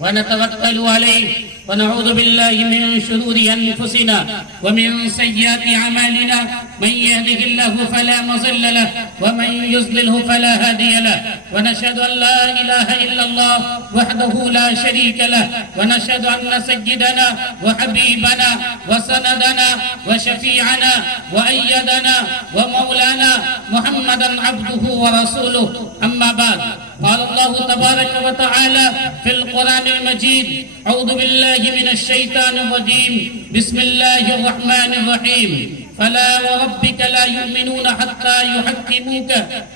ونتوكل عليه ونعوذ بالله من شرور أنفسنا ومن سيئات أعمالنا من يهده الله فلا مضل له ومن يضلله فلا هادي له ونشهد أن لا إله إلا الله وحده لا شريك له ونشهد أن سيدنا وحبيبنا وسندنا وشفيعنا وأيدنا ومولانا محمدا عبده ورسوله أما بعد قال الله تبارك وتعالى في القرآن المجيد أعوذ بالله من الشيطان الرجيم بسم الله الرحمن الرحيم فلا وربك لا يؤمنون حتى يحكموك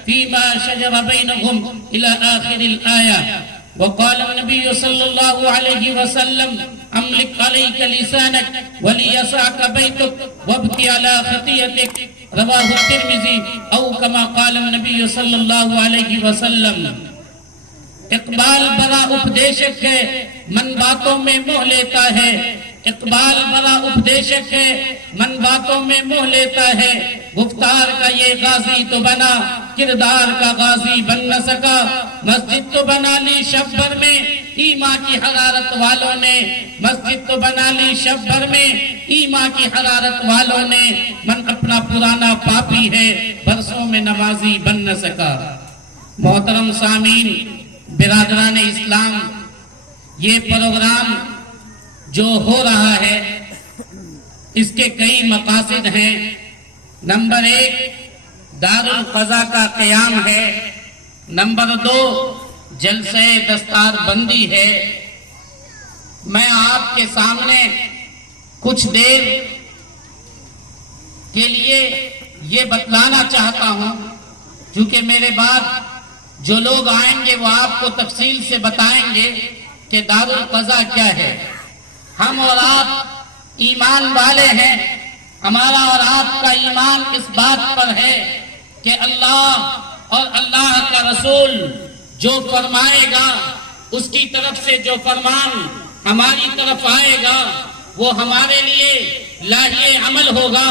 فيما شجر بينهم إلى آخر الآية وقال النبي صلى الله عليه وسلم أملك عليك لسانك وليسعك بيتك وابكي على خطيئتك رواه الترمذي أو كما قال النبي صلى الله عليه وسلم اقبال بڑا اپدیشک ہے من باتوں میں موہ لیتا ہے اقبال بڑا اپدیشک ہے من باتوں میں موہ لیتا ہے گفتار کا یہ غازی تو بنا کردار کا غازی بن نہ سکا مسجد تو بنا لی شب بھر میں ایمان کی حرارت والوں نے مسجد تو بنا لی شب بھر میں ایمان کی حرارت والوں نے من اپنا پرانا پاپی ہے برسوں میں نمازی بن نہ سکا محترم سامعین برادران اسلام یہ پروگرام جو ہو رہا ہے اس کے کئی مقاصد ہیں نمبر 1 دارالقضا کا قیام ہے نمبر 2 جلسہ دستار بندی ہے میں آپ کے سامنے کچھ دیر کے لیے یہ بتلانا چاہتا ہوں کیونکہ میرے بعد جو لوگ آئیں گے وہ آپ کو تفصیل سے بتائیں گے کہ دارالقضا کیا ہے ہم اور آپ ایمان والے ہیں ہمارا اور آپ کا ایمان اس بات پر ہے کہ اللہ اور اللہ کا رسول جو فرمائے گا اس کی طرف سے جو فرمان ہماری طرف آئے گا وہ ہمارے لیے لاہے عمل ہوگا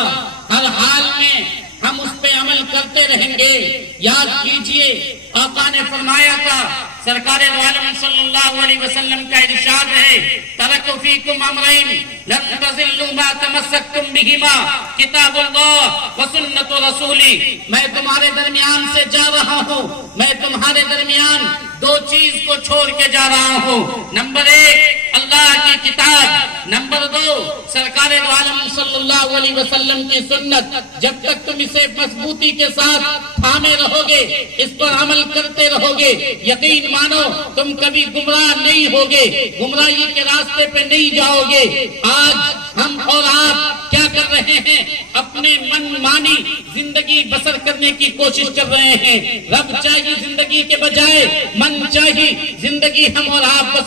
ہر حال میں ہم اس پہ عمل کرتے رہیں گے یاد کیجئے آقا نے فرمایا تھا سرکار دو عالم صلی اللہ علیہ وسلم کا ارشاد ہے ترکت فیکم امرین لن تضلوا ما تمسکتم بہما کتاب اللہ و سنت رسولی میں تمہارے درمیان سے جا رہا ہوں میں تمہارے درمیان 2 چیز کو چھوڑ کے جا رہا ہوں نمبر 1 اللہ کی کتاب نمبر 2 سرکار دو عالم صلی اللہ علیہ وسلم کی سنت جب تک تم اسے مضبوطی کے ساتھ تھامے رہو گے اس پر عمل کرتے رہو گے یقین مانو تم کبھی گمراہ نہیں ہوگے گمراہی کے راستے پہ نہیں جاؤ گے آج ہم اور آپ کیا کر رہے ہیں اپنے من مانی زندگی بسر کرنے کی کوشش کر رہے ہیں رب چاہیے زندگی کے بجائے من چاہیے زندگی ہم اور آپ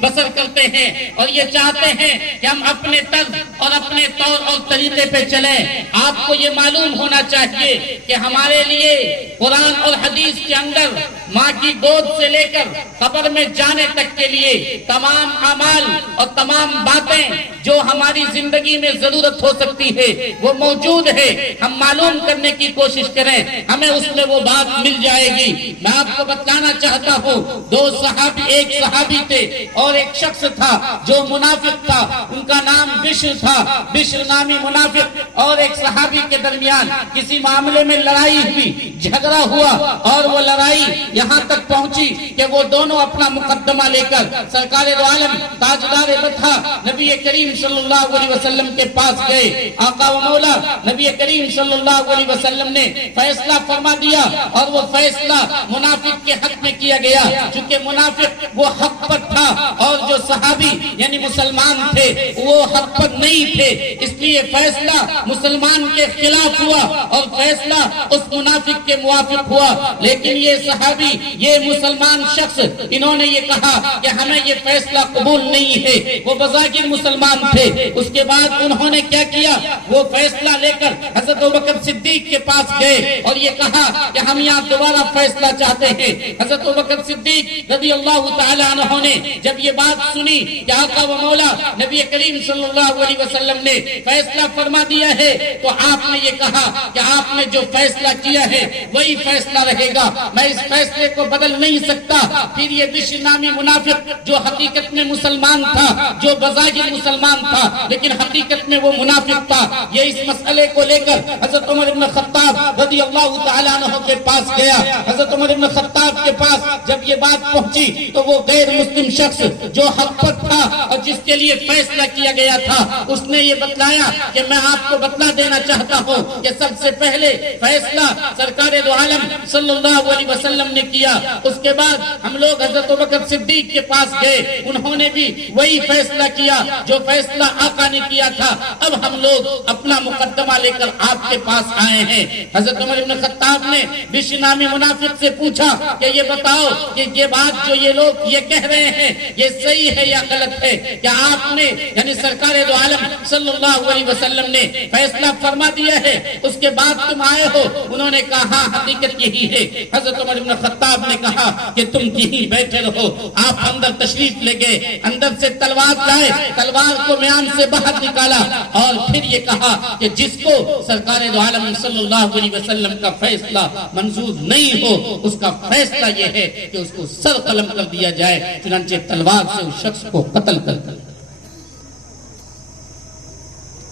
بسر کرتے ہیں اور یہ چاہتے ہیں کہ ہم اپنے طرز اور اپنے طور اور طریقے پہ چلیں آپ کو یہ معلوم ہونا چاہیے کہ ہمارے لیے قرآن اور حدیث کے اندر ماں کی گود سے لے کر قبر میں جانے تک کے لیے تمام اعمال اور تمام باتیں جو ہماری زندگی میں ضرورت ہو سکتی ہے وہ موجود ہے ہم معلوم کرنے کی کوشش کریں ہمیں اس میں وہ بات مل جائے گی میں آپ کو بتلانا چاہتا ہوں 2 صحابی ایک صحابی تھے اور ایک شخص تھا جو منافق تھا ان کا نام بشر تھا بشر نامی منافق اور ایک صحابی کے درمیان کسی معاملے میں لڑائی ہوئی جھگڑا ہوا اور وہ لڑائی یہاں تک پہنچی کہ وہ دونوں اپنا مقدمہ لے کر سرکار دو عالم تاجدار بطحہ نبی کریم صلی اللہ علیہ وسلم کے پاس گئے آقا و مولا نبی کریم صلی اللہ علیہ وسلم نے فیصلہ فرما دیا اور وہ فیصلہ منافق کے حق میں کیا گیا چونکہ منافق وہ حق پر تھا اور جو صحابی یعنی مسلمان تھے وہ حق پر نہیں تھے اس لیے فیصلہ مسلمان کے خلاف ہوا اور فیصلہ اس منافق کے موافق ہوا لیکن یہ صحابی یہ مسلمان شخص انہوں نے یہ کہا کہ ہمیں یہ فیصلہ قبول نہیں ہے وہ بظاہر مسلمان تھے اس کے بعد انہوں نے کیا کیا وہ فیصلہ لے کر حضرت ابوبکر صدیق کے پاس گئے اور یہ کہا کہ ہم یہاں دوبارہ فیصلہ چاہتے ہیں۔ حضرت ابوبکر صدیق رضی اللہ تعالی عنہ نے جب یہ بات سنی کہ آقا و مولا نبی کریم صلی اللہ علیہ وسلم نے فیصلہ فرما دیا ہے، تو آپ نے یہ کہا کہ آپ نے جو فیصلہ کیا ہے وہی فیصلہ رہے گا، میں اس فیصلے کو بدل نہیں سکتا۔ پھر یہ بشر نامی منافق جو حقیقت میں مسلمان تھا، جو بظاہر مسلمان تھا لیکن حقیقت میں وہ منافق تھا، یہ اس مسئلے کو لے کر حضرت عمر بن خطاب رضی اللہ تعالیٰ عنہ کے پاس گیا۔ حضرت عمر بن خطاب کے پاس جب یہ بات پہنچی تو وہ غیر مسلم شخص جو حق پر تھا اور جس کے لیے فیصلہ کیا گیا تھا، اس نے یہ بتلایا کہ میں آپ کو بتلا دینا چاہتا ہوں کہ سب سے پہلے فیصلہ سرکار دو عالم صلی اللہ علیہ وسلم نے کیا، اس کے بعد ہم لوگ حضرت ابوبکر صدیق کے پاس گئے، انہوں نے بھی وہی فیصلہ کیا جو فیصلہ آقا نے کیا تھا، اب ہم لوگ اپنا مقدمہ لے کر آپ کے پاس آئے ہیں۔ حضرت عمر بن خطاب نے بشر نامی منافق سے پوچھا کہ یہ بتاؤ کہ یہ بات جو یہ لوگ یہ کہہ رہے ہیں یہ صحیح ہے یا غلط ہے؟ کیا آپ نے یعنی سرکار دو عالم صلی اللہ علیہ وسلم نے فیصلہ فرما دیا ہے اس کے بعد تم آئے ہو؟ انہوں نے کہا ہاں حقیقت یہی ہے۔ حضرت عمر بن خطاب نے کہا کہ تم یہیں بیٹھے رہو۔ آپ اندر تشریف لے گئے، اندر سے تلوار لائے، تلوار کو میان سے باہر نکالا اور پھر یہ کہا کہ جس کو سرکار دو عالم صلی اللہ علیہ وسلم کا فیصلہ منظور نہیں ہو اس کا فیصلہ یہ ہے کہ اس کو سر قلم کر دیا جائے۔ چنانچہ تلوار سے اس شخص کو قتل کر دیا۔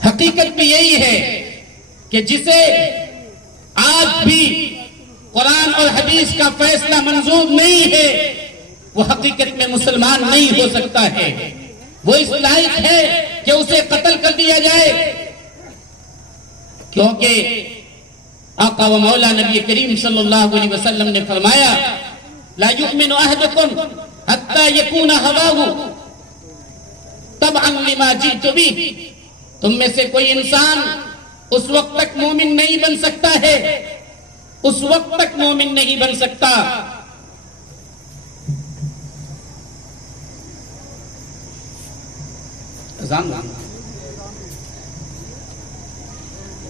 حقیقت بھی یہی ہے کہ جسے آج بھی قرآن اور حدیث کا فیصلہ منظور نہیں ہے وہ حقیقت میں مسلمان نہیں ہو سکتا ہے، وہ اس لائق ہے کہ اسے قتل کر دیا جائے، کیونکہ آقا و مولا نبی کریم صلی اللہ علیہ وسلم نے فرمایا لا یؤمن احدکم حتی یکون ہواہ تبعا لما جئت بہ، تم میں سے کوئی انسان اس وقت تک مومن نہیں بن سکتا ہے، اس وقت تک مومن نہیں بن سکتا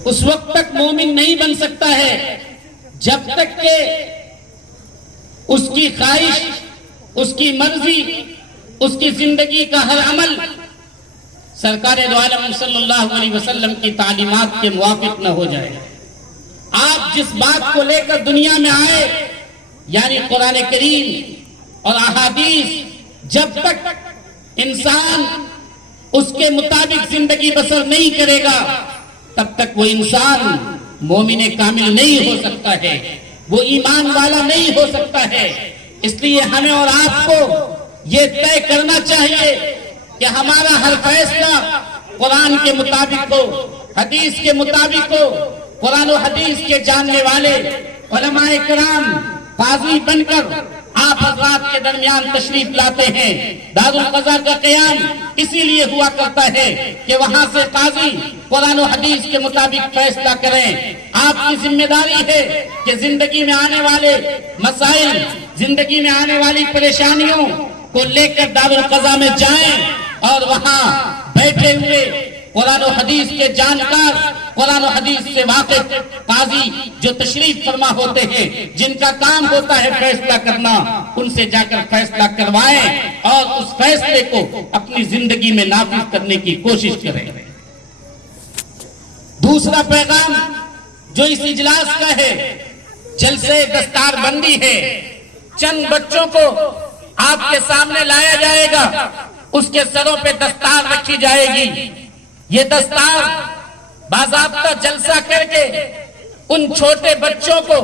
اس وقت تک مومن نہیں بن سکتا ہے جب تک کہ اس کی خواہش، اس کی مرضی، اس کی زندگی کا ہر عمل سرکار دو عالم صلی اللہ علیہ وسلم کی تعلیمات کے موافق نہ ہو جائے۔ آپ جس بات کو لے کر دنیا میں آئے یعنی قرآن کریم اور احادیث، جب تک انسان اس کے مطابق زندگی بسر نہیں کرے گا تب تک وہ انسان مومن کامل نہیں ہو سکتا ہے، وہ ایمان والا نہیں ہو سکتا ہے۔ اس لیے ہمیں اور آپ کو یہ طے کرنا چاہیے کہ ہمارا ہر فیصلہ قرآن کے مطابق ہو، حدیث کے مطابق ہو۔ قرآن و حدیث کے جاننے والے علماء کرام قاضی بن کر آپ حضرات کے درمیان تشریف لاتے ہیں۔ دار القضاء کا قیام اسی لیے ہوا کرتا ہے کہ وہاں سے قاضی قرآن و حدیث کے مطابق فیصلہ کریں۔ آپ کی ذمہ داری ہے کہ زندگی میں آنے والے مسائل، زندگی میں آنے والی پریشانیوں کو لے کر دار القضاء میں جائیں اور وہاں بیٹھے ہوئے قرآن و حدیث کے جانکار، قرآن و حدیث سے واقف قاضی جو تشریف فرما ہوتے ہیں، جن کا کام ہوتا ہے فیصلہ کرنا، ان سے جا کر فیصلہ کروائیں اور اس فیصلے کو اپنی زندگی میں نافذ کرنے کی کوشش کریں۔ دوسرا پیغام جو اس اجلاس کا ہے، جلسے دستار بندی ہے۔ چند بچوں کو آپ کے سامنے لایا جائے گا، اس کے سروں پہ دستار رکھی جائے گی۔ یہ دستار باضابطہ جلسہ کر کے ان چھوٹے بچوں کو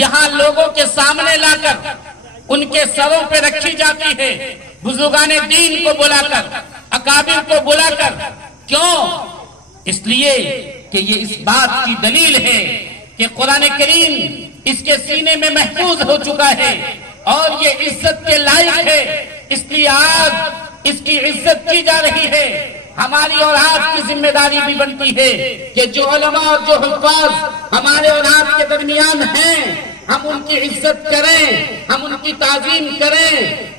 یہاں لوگوں کے سامنے لا کر ان کے سروں پہ رکھی جاتی ہے، بزرگان دین کو بلا کر، اکابر کو بلا کر۔ کیوں؟ اس لیے کہ یہ اس بات کی دلیل ہے کہ قرآن کریم اس کے سینے میں محفوظ ہو چکا ہے اور یہ عزت کے لائق ہے، اس لیے آج اس کی عزت کی جا رہی ہے۔ ہماری اور آپ کی ذمہ داری بھی بنتی ہے کہ جو علماء اور جو حفاظ ہمارے اور آپ کے درمیان ہیں، ہم ان کی عزت کریں، ہم ان کی تعظیم کریں،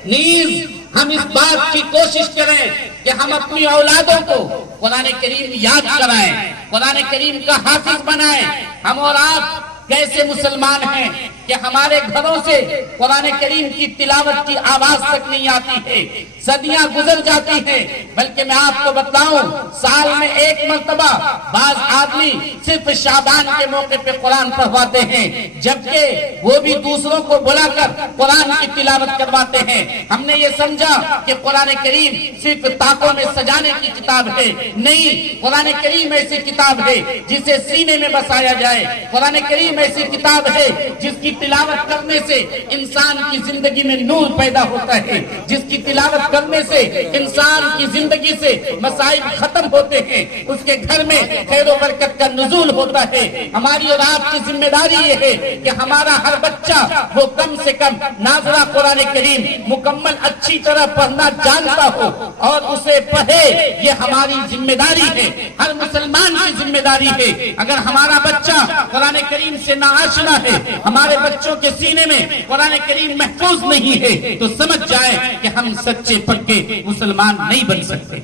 نیز ہم اس بات کی کوشش کریں کہ ہم اپنی اولادوں کو قرآن کریم یاد کرائیں، قرآن کریم کا حافظ بنائیں۔ ہم اور آپ کیسے مسلمان ہیں کہ ہمارے گھروں سے قرآن کریم کی تلاوت کی آواز تک نہیں آتی ہے، صدیاں گزر جاتی ہیں۔ بلکہ میں آپ کو بتلاؤں، سال میں ایک مرتبہ بعض آدمی صرف شعبان کے موقع پہ قرآن پڑھواتے ہیں، جبکہ وہ بھی دوسروں کو بلا کر قرآن کی تلاوت کرواتے ہیں۔ ہم نے یہ سمجھا کہ قرآن کریم صرف طاقوں میں سجانے کی کتاب ہے، نہیں، قرآن کریم ایسی کتاب ہے جسے سینے میں بسایا جائے۔ قرآن کریم ایسی کتاب ہے جس کی تلاوت کرنے سے انسان کی زندگی میں نور پیدا ہوتا ہے، جس کی تلاوت کرنے سے انسان کی زندگی سے مسائل ختم ہوتے ہیں، اس کے گھر میں خیر و برکت کا نزول ہوتا ہے۔ ہماری اور آپ کی ذمہ داری یہ ہے کہ ہمارا ہر بچہ وہ کم سے کم ناظرہ قرآن کریم مکمل اچھی طرح پڑھنا جانتا ہو اور اسے پڑھے۔ یہ ہماری ذمہ داری ہے، ہر مسلمان کی ذمہ داری ہے۔ اگر ہمارا بچہ قرآن کریم سے ناآشنا ہے، ہمارے بچوں کے سینے میں قرآن کریم محفوظ نہیں ہے، تو سمجھ جائے کہ ہم سچے پکے مسلمان نہیں بن سکتے۔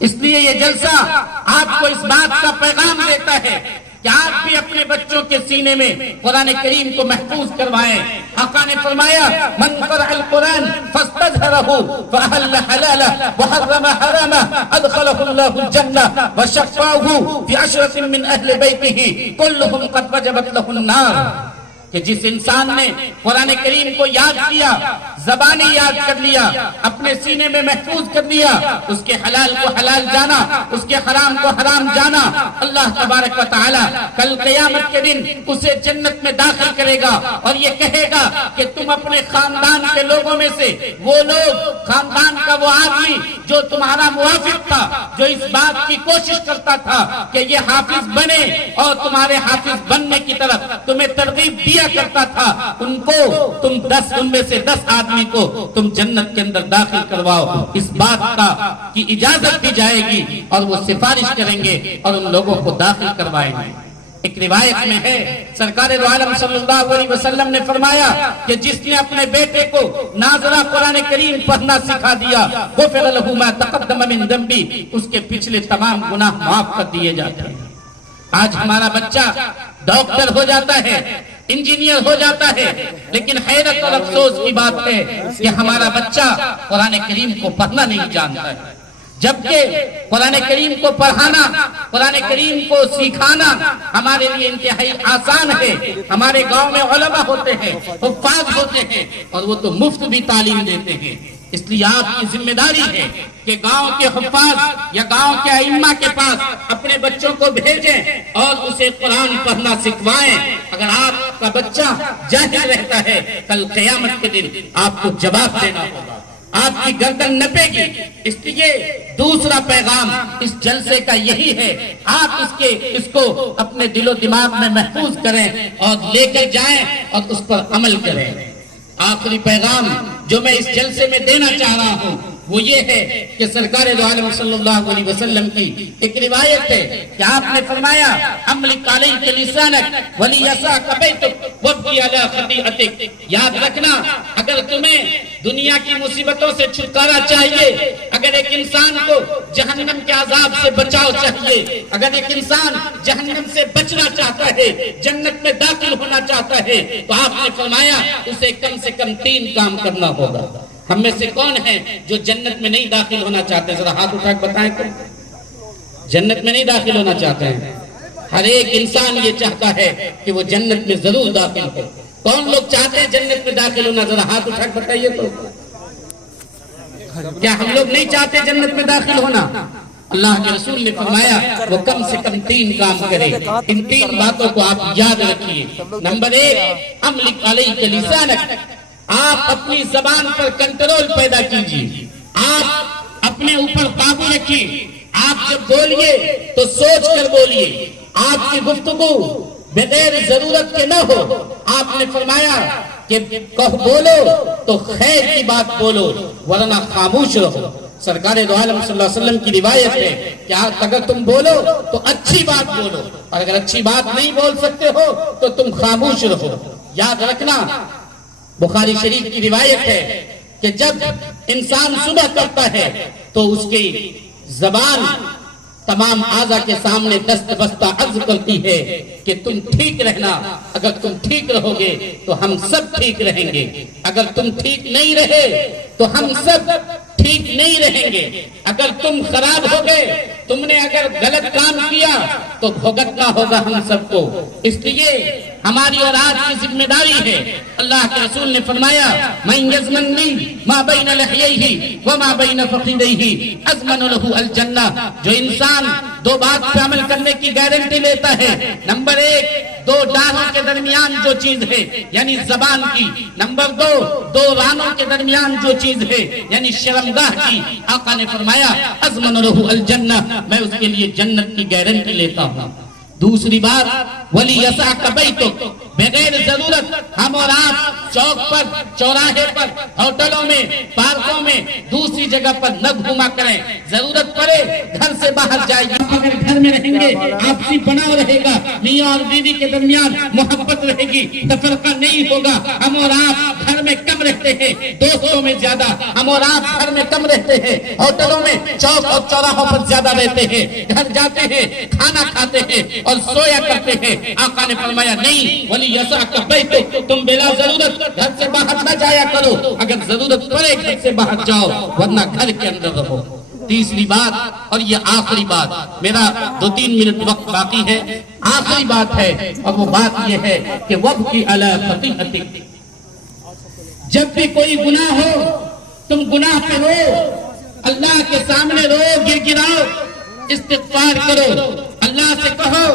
اس لیے یہ جلسہ آپ کو اس بات کا پیغام دیتا ہے کہ آپ بھی اپنے بچوں کے سینے میں قرآن کریم کو محفوظ کروائیں۔ آقا نے فرمایا، من قرأ القرآن فاستظہرہ فأحل حلالہ وحرم حرامہ ادخلہ اللہ الجنہ وشفاہ فی عشرۃ من اہل بیتہ کلہم قد وجبت لہ النار۔ کہ جس انسان نے قرآن کریم کو یاد کیا، زبانی یاد کر لیا، اپنے سینے میں محفوظ کر لیا، اس کے حلال کو حلال جانا، اس کے حرام کو حرام جانا، اللہ تبارک و تعالی کل قیامت کے دن اسے جنت میں داخل کرے گا اور یہ کہے گا کہ تم اپنے خاندان کے لوگوں میں سے وہ لوگ، خاندان کا وہ آدمی جو تمہارا موافق تھا، جو اس بات کی کوشش کرتا تھا کہ یہ حافظ بنے اور تمہارے حافظ بننے کی طرف تمہیں ترغیب دیا کرتا تھا، ان کو تم 10 ان میں سے 10 آدمی کو تم جنت کے اندر داخل کرواؤ۔ اس بات کی اجازت دی جائے گی اور وہ سفارش کریں گے اور ان لوگوں کو داخل کروائیں گے۔ ایک روایت میں ہے، سرکار دو عالم صلی اللہ علیہ وسلم نے فرمایا کہ جس نے اپنے بیٹے کو ناظرہ قرآن کریم پڑھنا سکھا دیا، غفر لہ ما تقدم من ذنبہ، اس کے پچھلے تمام گناہ معاف کر دیے جاتے ہیں۔ آج ہمارا بچہ ڈاکٹر ہو جاتا ہے، انجینئر ہو جاتا ہے، لیکن حیرت اور افسوس کی بات ہے کہ ہمارا بچہ قرآن کریم کو پڑھنا نہیں جانتا ہے، جبکہ قرآن کریم کو پڑھانا، قرآن کریم کو سکھانا ہمارے لیے انتہائی آسان ہے۔ ہمارے گاؤں میں علماء ہوتے ہیں، حفاظ ہوتے ہیں اور وہ تو مفت بھی تعلیم دیتے ہیں۔ اس لیے آپ کی ذمہ داری ہے کہ گاؤں کے حفاظ یا گاؤں کے ائمہ کے پاس اپنے بچوں کو بھیجیں اور اسے قرآن پڑھنا سکھوائیں۔ اگر آپ کا بچہ جاہل رہتا ہے، کل قیامت کے دن آپ کو جواب دینا ہوگا، آپ کی گردن نپے گی۔ اس لیے دوسرا پیغام اس جلسے کا یہی ہے، آپ اس کو اپنے دل و دماغ میں محفوظ کریں اور لے کر جائیں اور اس پر عمل کریں۔ آخری پیغام جو میں اس جلسے میں دینا چاہ رہا ہوں وہ یہ ہے کہ سرکار دو عالم صلی اللہ علیہ وسلم کی ایک روایت ہے کہ آپ نے فرمایا، املک علیک لسانک ولیسعک بیتک وابکی علی خطیئتک۔ یاد رکھنا، اگر تمہیں دنیا کی مصیبتوں سے چھٹکارا چاہیے، اگر ایک انسان کو جہنم کے عذاب سے بچاؤ چاہیے، اگر ایک انسان جہنم سے بچنا چاہتا ہے، جنت میں داخل ہونا چاہتا ہے، تو آپ نے فرمایا اسے کم سے کم 3 کام کرنا ہوگا۔ ہم میں سے کون ہیں جو جنت میں نہیں داخل ہونا چاہتے؟ ذرا ہاتھ اٹھا کے بتائیں تو، جنت میں نہیں داخل ہونا چاہتے ہیں؟ ہر ایک انسان یہ چاہتا ہے کہ وہ جنت میں ضرور داخل ہو۔ کون لوگ چاہتے ہیں جنت میں داخل ہونا؟ ذرا ہاتھ اٹھا کے بتائیے تو۔ کیا ہم لوگ نہیں چاہتے جنت میں داخل ہونا؟ اللہ کے رسول نے فرمایا وہ کم سے کم 3 کام کرے۔ ان 3 باتوں کو آپ یاد رکھیے۔ نمبر 1، املک علیک لسانک، آپ اپنی زبان پر کنٹرول پیدا کیجیے، آپ اپنے اوپر قابو رکھیے۔ آپ جب بولیے تو سوچ کر بولیے، آپ کی گفتگو بغیر ضرورت کے نہ ہو۔ آپ نے فرمایا کہ بولو تو خیر کی بات بولو ورنہ خاموش رہو۔ سرکار دو عالم صلی اللہ علیہ وسلم کی روایت ہے کہ اگر تم بولو تو اچھی بات بولو، اور اگر اچھی بات نہیں بول سکتے ہو تو تم خاموش رہو۔ یاد رکھنا، بخاری شریف کی روایت ہے کہ کہ جب انسان صبح کرتا ہے تو اس کی زبان تمام اعضاء کے سامنے دست بستہ عرض کرتی ہے کہ تم ٹھیک رہنا، اگر تم ٹھیک رہو گے تو ہم سب ٹھیک رہیں گے، اگر تم ٹھیک نہیں رہے تو ہم سب ٹھیک نہیں رہیں گے، اگر تم خراب ہو گئے، تم نے اگر غلط کام کیا تو بھگتنا ہوگا ہم سب کو۔ اس لیے ہماری اور آج کی ذمہ داری ہے۔ اللہ کے رسول نے فرمایا مَن یضمن لی ما بین لحییہ وما بین فخذیہ اضمن لہ الجنہ، جو انسان دو بات پہ عمل کرنے کی گارنٹی لیتا ہے، نمبر ایک دو ڈانوں کے درمیان جو چیز ہے یعنی زبان کی، نمبر دو دو رانوں کے درمیان جو چیز ہے یعنی شرمگاہ کی، آقا نے فرمایا اضمن لہ الجنہ، میں اس کے لیے جنت کی گارنٹی لیتا ہوں۔ دوسری بات وَلِيَسَعْكَ بَيْتُكَ، بغیر ضرورت ہم اور آپ چوک پر، چوراہے پر، ہوٹلوں میں، پارکوں میں، دوسری جگہ پر نہ گھوما کریں، ضرورت پڑے گھر سے باہر جائیے۔ اگر گھر میں رہیں گے آپسی بناؤ رہے گا، میاں اور بیوی کے درمیان محبت رہے گی، تفرقہ نہیں ہوگا۔ ہم اور آپ گھر میں کم رہتے ہیں، دوستوں میں زیادہ، ہم اور آپ گھر میں کم رہتے ہیں، ہوٹلوں میں، چوک اور چوراہوں پر زیادہ رہتے ہیں، گھر جاتے ہیں، کھانا کھاتے ہیں اور سویا کرتے ہیں۔ آقا نے فرمایا نہیں، وَلِيَسَعْكَ بَيْتُكَ، تم بلا ضرورت گھر سے باہر نہ جایا کرو، اگر ضرورت پڑے گھر سے باہر جاؤ ورنہ گھر کے اندر رہو۔ تیسری بات اور یہ آخری بات، میرا 2-3 منٹ وقت باقی ہے، آخری بات ہے اور وہ بات یہ ہے کہ وَابْكِ عَلَى خَطِيئَتِكَ، جب بھی کوئی گناہ ہو تم گناہ پہ رو، اللہ کے سامنے رو، گر گراؤ، استغفار کرو، اللہ سے کہو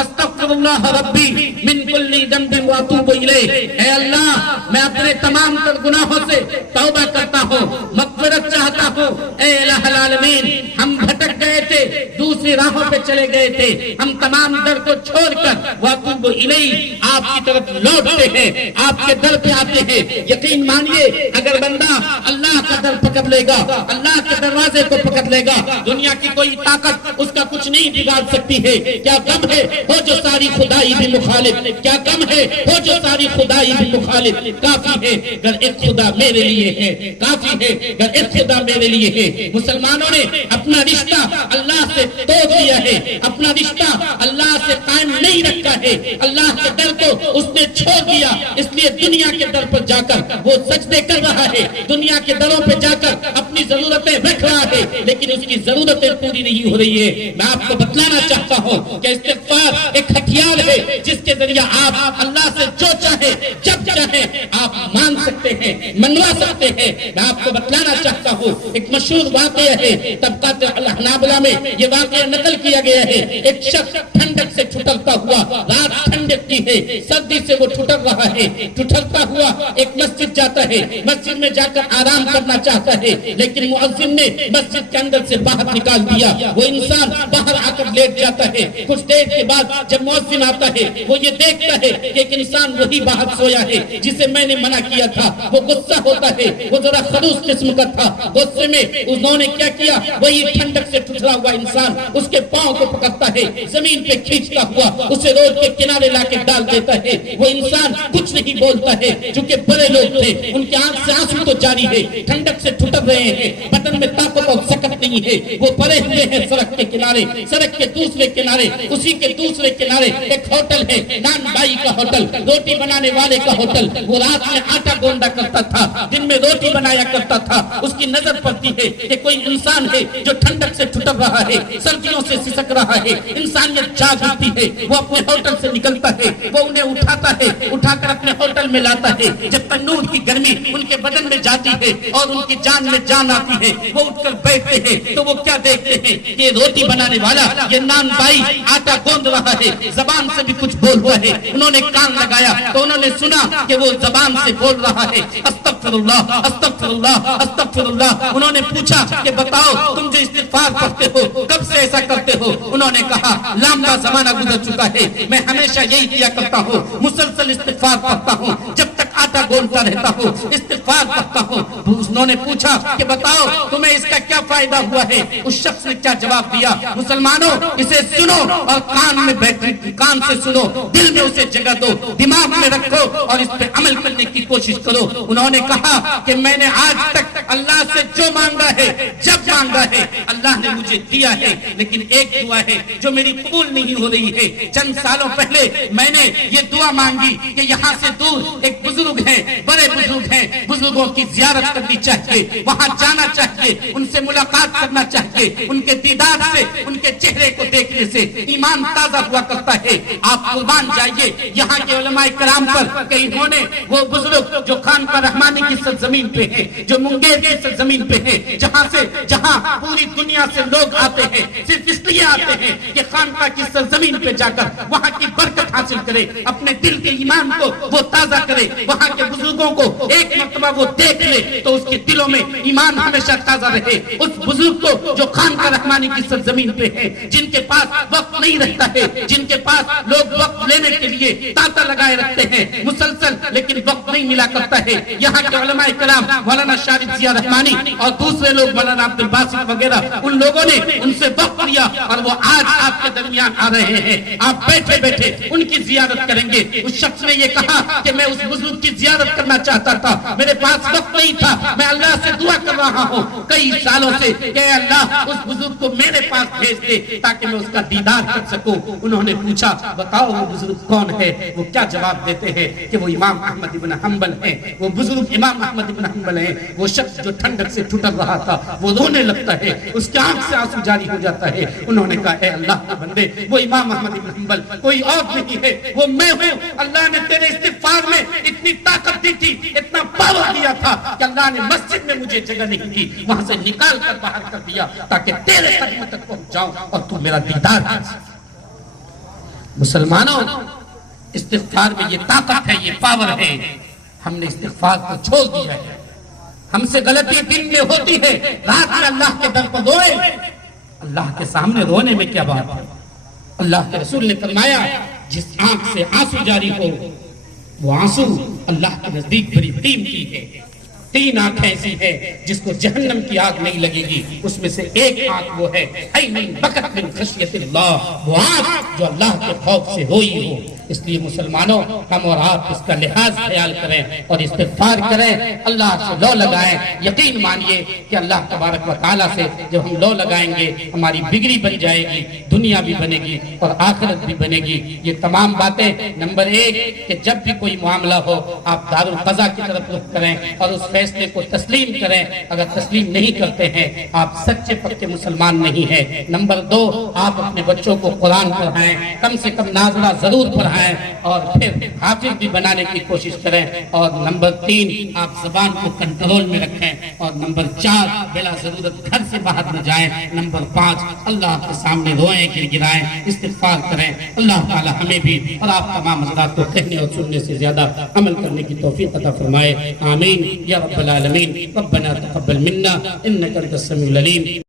استغفر اللہ ربی من کل ذنب واتوب الیہ، اے اللہ میں اپنے تمام تر گناہوں سے توبہ کرتا ہوں، مغفرت چاہتا ہوں۔ اے الہ العالمین، ہم بھٹک گئے تھے، دوسری راہوں پہ چلے گئے تھے، ہم تمام در کو چھوڑ کر واتوب الیہ آپ کی طرف لوٹتے ہیں، آپ کے در پہ آتے ہیں۔ یقین مانیے اگر بندہ اللہ کا در پکڑ لے گا، اللہ کے دروازے کو پکڑ لے گا، دنیا کی کوئی طاقت اس کا کچھ نہیں بگاڑ سکتی ہے۔ کیا کم ہے ہو جو ساری خدائی بھی مخالف، کیا کم ہے ہو جو ساری خدائی بھی مخالف، کافی ہے اگر ایک خدا میرے لیے ہے، کافی ہے اگر ایک خدا میرے لیے ہے۔ مسلمانوں نے اپنا رشتہ اللہ سے توڑ دیا ہے، اپنا رشتہ اللہ سے قائم نہیں رکھا ہے، اللہ کے در کو اس نے چھوڑ دیا، اس لیے دنیا کے در پر جا کر وہ سجدے کر رہا ہے، دنیا کے دروں پہ جا کر اپنی ضرورتیں رکھ رہا ہے، لیکن اس کی ضرورتیں پوری نہیں ہو رہی ہے۔ میں آپ کو بتلانا چاہتا ہوں کہ استغفار ایک ہتھیار ہے جس کے ذریعے آپ اللہ سے جو چاہے جب چاہے آپ مان سکتے ہیں، منوا سکتے ہیں۔ میں آپ کو بتلانا چاہتا ہوں ایک مشہور واقعہ ہے، طبقات الحنابلہ میں یہ واقعہ نقل کیا گیا ہے۔ ایک شخص ٹھنڈک سے ٹھٹرتا ہوا، رات ٹھنڈک کی ہے، سردی سے وہ ٹھٹر رہا ہے، ٹھٹرتا ہوا ایک مسجد جاتا ہے، مسجد میں جا کر آرام کرنا چاہتا ہے، لیکن مؤذن نے مسجد کے اندر سے باہر نکال دیا۔ وہ انسان باہر آ کر لیٹ جاتا ہے، کچھ دیر کے بعد جب مؤذن آتا ہے وہ یہ دیکھتا ہے کہ ایک انسان وہی باہر سویا ہے جسے میں نے منع کیا تھا۔ وہ غصہ ہوتا ہے، وہ ذرا خلوص قسم کا تھا، غصے میں انہوں نے کیا کیا، وہی ٹھنڈک سے ٹھٹرا ہوا انسان اس کے پاؤں کو پکڑتا ہے، زمین پہ کھینچتا ہوا اسے روڈ کے کنارے لا کے ڈال دیتا ہے۔ وہ انسان کچھ نہیں بولتا ہے، چونکہ بڑے لوگ تھے، ان کے آنکھ سے آنسو تو جاری ہے، ٹھنڈک سے ٹھٹر رہے ہیں، بدن میں طاقت اور سکت نہیں ہے۔ وہ پڑے ہوئے ہیں سڑک کے کنارے، سڑک کے دوسرے کنارے، اسی کے دوسرے کنارے ایک ہوٹل ہے، نان بائی کا ہوٹل، روٹی بنانے والے کا ہوٹل۔ وہ رات میں آٹا گوندا کرتا تھا، دن میں روٹی بنایا کرتا تھا۔ اس کی نظر پڑتی ہے کہ کوئی انسان ہے جو ٹھنڈک سے ٹھٹر رہا ہے، سردیوں سے سسک رہا ہے، انسانیت جاگ اٹھتی ہے۔ وہ اپنے ہوٹل سے نکلتا ہے، وہ انہیں اٹھاتا ہے، اٹھا کر اپنے ہوٹل میں لاتا ہے۔ جب تنور کی گرمی ان کے بدن میں جاتی ہے اور ان کی جان میں جان آتی ہے، وہ اٹھ کر بیٹھتے ہیں تو وہ کیا دیکھتے ہیں کہ روٹی بنانے والا، یہ نان بائی آٹا گوند رہا ہے، زبان سے بھی کچھ بول رہا ہے۔ انہوں نے کان لگایا تو انہوں نے سنا کہ وہ زبان سے بول رہا ہے استغفر اللہ استغفر اللہ استغفر اللہ۔ انہوں نے پوچھا کہ بتاؤ تم جو استغفار پڑھتے ہو کب سے ایسا کرتے ہو؟ انہوں نے کہا لمبا زمانہ گزر چکا ہے، میں ہمیشہ یہی کیا کرتا ہوں، مسلسل استغفار پڑھتا ہوں، جب تک آٹا بولتا رہتا ہوں, استغفار کرتا ہوں. انہوں نے پوچھا کہ بتاؤ تمہیں اس کا کیا فائدہ ہوا ہے. اس شخص نے کیا جواب دیا, مسلمانوں اسے سنو اور کان سے سنو, دل میں اسے جگہ دو, دماغ میں رکھو اور اس پہ عمل کرنے کی کوشش کرو. انہوں نے کہا کہ میں نے آج تک اللہ سے جو مانگا ہے, جب مانگا ہے, اللہ نے مجھے دیا ہے, لیکن ایک دعا ہے جو میری قبول نہیں ہو رہی ہے. چند سالوں پہلے میں نے یہ دعا مانگی کہ یہاں سے دور ایک بزرگ ہیں, بڑے بزرگ ہیں, بزرگوں کی زیارت کرنی چاہیے, وہاں جانا چاہیے, ان سے ملاقات کرنا چاہیے. ان کے دیدار سے, ان کے چہرے کو دیکھنے سے ایمان تازہ ہوا کرتا ہے. آپ قربان جائیے یہاں کے علماء کرام پر کہ انہوں نے وہ بزرگ جو خانقاہ رحمانی کی سرزمین پہ ہیں, جو منگیر کی سرزمین پہ ہیں, جہاں پوری دنیا سے لوگ آتے ہیں صرف اس لیے آتے ہیں کہ خانقاہ کی سرزمین پہ جا کر وہاں کی برکت حاصل کرے, اپنے دل کے ایمان کو وہ تازہ کرے. وہاں کے بزرگوں کو ایک مرتبہ وہ دیکھ لے تو اس کے دلوں میں ایمان ہمیشہ تازہ رہے. اس بزرگ کو جو خانقاہ رحمانی کی سرزمین پہ ہیں, جن کے پاس وقت نہیں رہتا ہے, جن کے پاس لوگ وقت لینے کے لیے تانتا لگائے رکھتے ہیں مسلسل, لیکن وقت نہیں ملا کرتا ہے. یہاں کے علماء کرام مولانا شارد ضیاء رحمانی اور دوسرے لوگ مولانا عبد الباسط وغیرہ, ان لوگوں نے ان سے وقت لیا اور وہ آج آپ کے درمیان آ رہے ہیں. آپ بیٹھے بیٹھے ان کی زیارت کریں گے. اس شخص نے یہ کہا کہ میں اس بزرگ کی زیارت کرنا چاہتا تھا, میرے پاس وقت نہیں تھا, میں اللہ سے دعا کر رہا ہوں کئی سالوں سے کہ اے اللہ اس بزرگ کو میرے پاس بھیج دے تاکہ میں اس کا دیدار کر سکوں. انہوں نے پوچھا بتاؤ وہ بزرگ کون ہے. وہ کیا جواب دیتے ہیں کہ وہ امام احمد بن حنبل ہیں. وہ بزرگ امام احمد بن حنبل ہیں. وہ شخص جو ٹھنڈک سے ٹھٹر رہا تھا وہ رونے لگتا ہے, اس کی آنکھ سے آنسو جاری ہو جاتا ہے. انہوں نے کہا اے اللہ کے بندے, وہ امام احمد بن حنبل کوئی اور نہیں ہے, وہ میں ہوں. اللہ نے تیرے استغفار میں اتنی طاقت دی تھی, اتنا پاور دیا تھا کہ اللہ نے مسجد میں مجھے جگہ نہیں دی, وہاں سے نکال کر باہر کر دیا تاکہ تیرے قدموں تک پہنچ جاؤں اور تو میرا دیدار کر سکے. مسلمانوں استغفار میں یہ طاقت ہے, یہ پاور ہے. ہم نے استغفار کو چھوڑ دیا ہے. ہم سے غلطی دن میں ہوتی ہے, رات میں اللہ کے در پر روئے. اللہ کے سامنے رونے میں کیا بات ہے. اللہ کے رسول نے فرمایا جس آنکھ سے آنسو جاری ہو وہ آنسو اللہ کے نزدیک بڑی قیمتی ہے. 3 آنکھیں ایسی ہے جس کو جہنم کی آگ نہیں لگے گی. اس میں سے ایک آنکھ وہ ہے عین بکت من خشیت اللہ, وہ آنکھ جو اللہ کے خوف سے روئی ہو. اس لیے مسلمانوں ہم اور آپ اس کا لحاظ خیال کریں اور استغفار کریں, اللہ سے لو لگائیں. یقین مانیے کہ اللہ تبارک و تعالیٰ سے جب ہم لو لگائیں گے ہماری بگڑی بن جائے گی, دنیا بھی بنے گی اور آخرت بھی بنے گی. یہ تمام باتیں نمبر 1 کہ جب بھی کوئی معاملہ ہو آپ دار القضاء کی طرف رخ کریں اور اس فیصلے کو تسلیم کریں. اگر تسلیم نہیں کرتے ہیں آپ سچے پکے مسلمان نہیں ہیں. نمبر 2 آپ اپنے بچوں کو قرآن پڑھائیں, کم سے کم ناظرہ ضرور پڑھائیں اور پھر حافظ بھی بنانے کی کوشش کریں. اور نمبر 3 آپ زبان کو کنٹرول میں رکھیں. اور نمبر 4 بلا ضرورت گھر سے باہر نہ جائیں. نمبر 5 اللہ کے سامنے روئیں, گڑگڑائیں, استغفار کریں. اللہ تعالی ہمیں بھی اور آپ تمام حضرات کو کہنے اور سننے سے زیادہ عمل کرنے کی توفیق عطا فرمائے. آمین یا رب العالمین. ربنا تقبل منا انك انت السميع العليم.